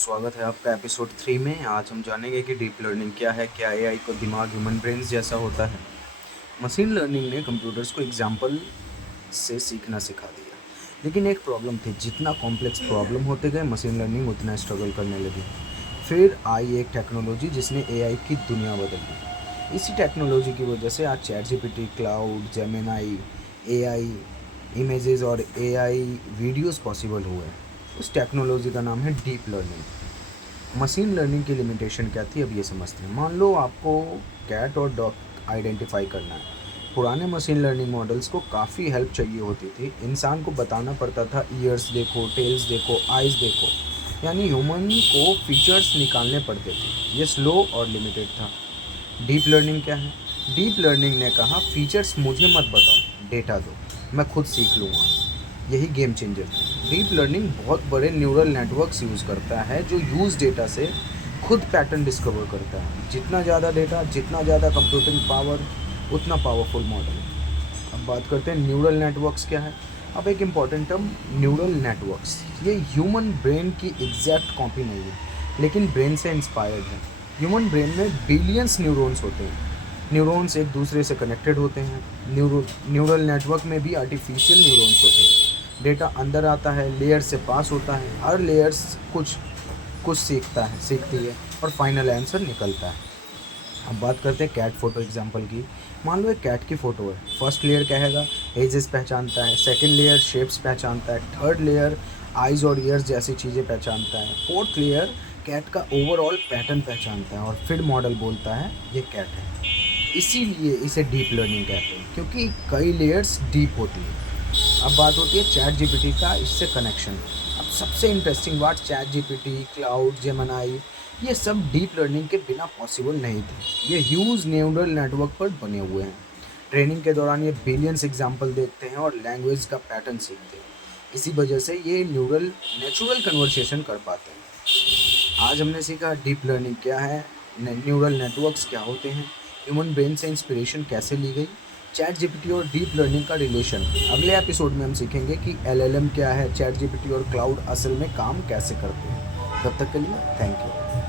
स्वागत है आपका एपिसोड 3 में। आज हम जानेंगे कि डीप लर्निंग क्या है, क्या एआई को दिमाग ह्यूमन ब्रेन्स जैसा होता है। मशीन लर्निंग ने कंप्यूटर्स को एग्जाम्पल से सीखना सिखा दिया, लेकिन एक प्रॉब्लम थी, जितना कॉम्प्लेक्स प्रॉब्लम होते गए मशीन लर्निंग उतना स्ट्रगल करने लगी। फिर आई एक टेक्नोलॉजी जिसने एआई की दुनिया बदल दी। इसी टेक्नोलॉजी की वजह से आज chat GPT, cloud, Gemini, AI images और एआई वीडियोस पॉसिबल हुए हैं। उस टेक्नोलॉजी का नाम है डीप लर्निंग। मशीन लर्निंग की लिमिटेशन क्या थी, अब ये समझते हैं। मान लो आपको कैट और डॉग आइडेंटिफाई करना है। पुराने मशीन लर्निंग मॉडल्स को काफ़ी हेल्प चाहिए होती थी। इंसान को बताना पड़ता था, ईयर्स देखो, टेल्स देखो, आइज़ देखो, यानी ह्यूमन को फीचर्स निकालने पड़ते थे। ये स्लो और लिमिटेड था। डीप लर्निंग क्या है? डीप लर्निंग ने कहा, फीचर्स मुझे मत बताओ, डेटा दो, मैं खुद सीख लूँगा। यही गेम चेंजर है। डीप लर्निंग बहुत बड़े न्यूरल नेटवर्क्स यूज़ करता है, जो यूज़ डेटा से खुद पैटर्न डिस्कवर करता है। जितना ज़्यादा डेटा, जितना ज़्यादा कंप्यूटिंग पावर, उतना पावरफुल मॉडल। अब बात करते हैं न्यूरल नेटवर्क्स क्या है। अब एक इम्पॉर्टेंट टर्म, न्यूरल नेटवर्क्स। ये ह्यूमन ब्रेन की एग्जैक्ट कॉपी नहीं है, लेकिन ब्रेन से इंस्पायर्ड है। ह्यूमन ब्रेन में बिलियंस न्यूरॉन्स होते हैं। न्यूरॉन्स एक दूसरे से कनेक्टेड होते हैं। न्यूरल नेटवर्क में भी आर्टिफिशियल न्यूरॉन्स होते हैं। डेटा अंदर आता है, लेयर से पास होता है, हर लेयर्स कुछ कुछ सीखती है और फाइनल आंसर निकलता है। अब बात करते हैं कैट फ़ोटो एग्जांपल की। मान लो एक कैट की फ़ोटो है। फर्स्ट लेयर कहेगा एजेस पहचानता है, सेकंड लेयर शेप्स पहचानता है, थर्ड लेयर आइज़ और ईयर्स जैसी चीज़ें पहचानता है, फोर्थ लेयर कैट का ओवरऑल पैटर्न पहचानता है, और फिर मॉडल बोलता है ये कैट है। इसीलिए इसे डीप लर्निंग कहते हैं, क्योंकि कई लेयर्स डीप होती है। अब बात होती है चैट जीपीटी का इससे कनेक्शन। अब सबसे इंटरेस्टिंग बात, चैट जीपीटी, क्लाउड, जेमिनाई, ये सब डीप लर्निंग के बिना पॉसिबल नहीं थे। ये ह्यूज न्यूरल नेटवर्क पर बने हुए हैं। ट्रेनिंग के दौरान ये बिलियंस एग्जाम्पल देखते हैं और लैंग्वेज का पैटर्न सीखते हैं। इसी वजह से ये नेचुरल कन्वर्सेशन कर पाते हैं। आज हमने सीखा डीप लर्निंग क्या है, न्यूरल नेटवर्क्स क्या होते हैं, ह्यूमन ब्रेन से इंस्पिरेशन कैसे ली गई, चैट जीपीटी और डीप लर्निंग का रिलेशन। अगले एपिसोड में हम सीखेंगे कि एलएलएम क्या है, चैट जीपीटी और क्लाउड असल में काम कैसे करते हैं। तब तक के लिए थैंक यू।